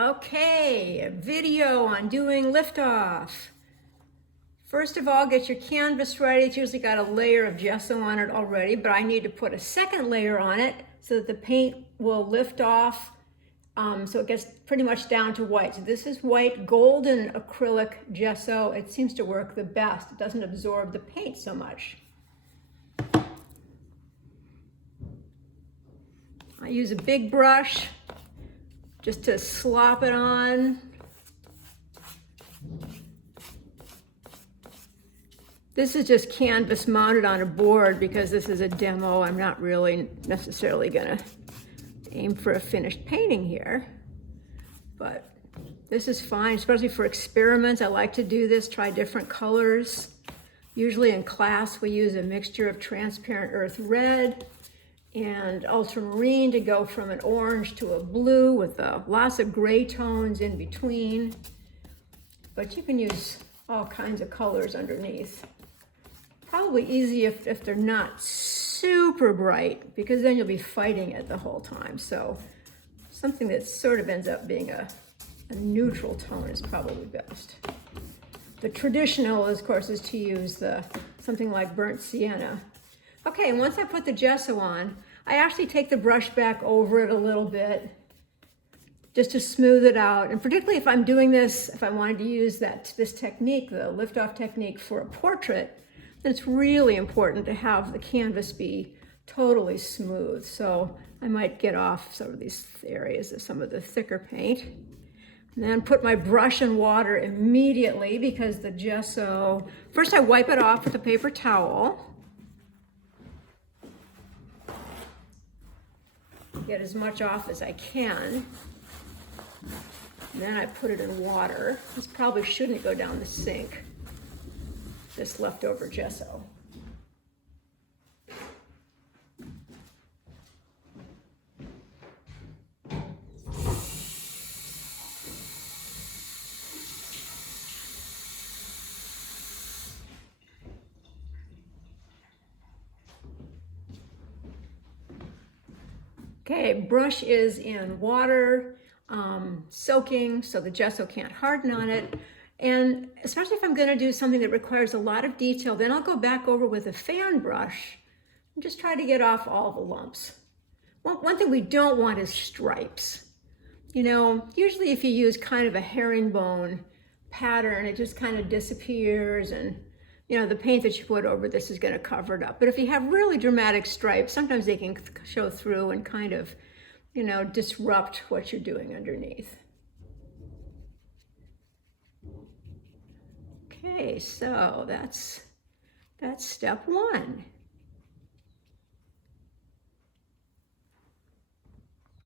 Okay, a video on doing liftoff. First of all, get your canvas ready. It's usually got a layer of gesso on it already, but I need to put a second layer on it so that the paint will lift off, so it gets pretty much down to white. So this is white golden acrylic gesso. It seems to work the best. It doesn't absorb the paint so much. I use a big brush just to slop it on. This is just canvas mounted on a board because this is a demo. I'm not really necessarily gonna aim for a finished painting here, but this is fine, especially for experiments. I like to do this, try different colors. Usually in class, we use a mixture of transparent earth red and ultramarine to go from an orange to a blue with lots of gray tones in between. But you can use all kinds of colors underneath. Probably easy if they're not super bright, because then you'll be fighting it the whole time. So something that sort of ends up being a neutral tone is probably best. The traditional, of course, is to use something like burnt sienna. Okay, once I put the gesso on, I actually take the brush back over it a little bit just to smooth it out. And particularly if I'm doing this, if I wanted to use this technique, the lift-off technique for a portrait, then it's really important to have the canvas be totally smooth. So I might get off some of these areas of some of the thicker paint. And then put my brush in water immediately because the gesso, first I wipe it off with a paper towel. Get as much off as I can. And then I put it in water. This probably shouldn't go down the sink, this leftover gesso. Okay, brush is in water, soaking, so the gesso can't harden on it. And especially if I'm gonna do something that requires a lot of detail, then I'll go back over with a fan brush and just try to get off all the lumps. One thing we don't want is stripes. You know, usually if you use kind of a herringbone pattern, it just kind of disappears, and you know, the paint that you put over this is going to cover it up. But if you have really dramatic stripes, sometimes they can show through and kind of, you know, disrupt what you're doing underneath. Okay, so that's step one.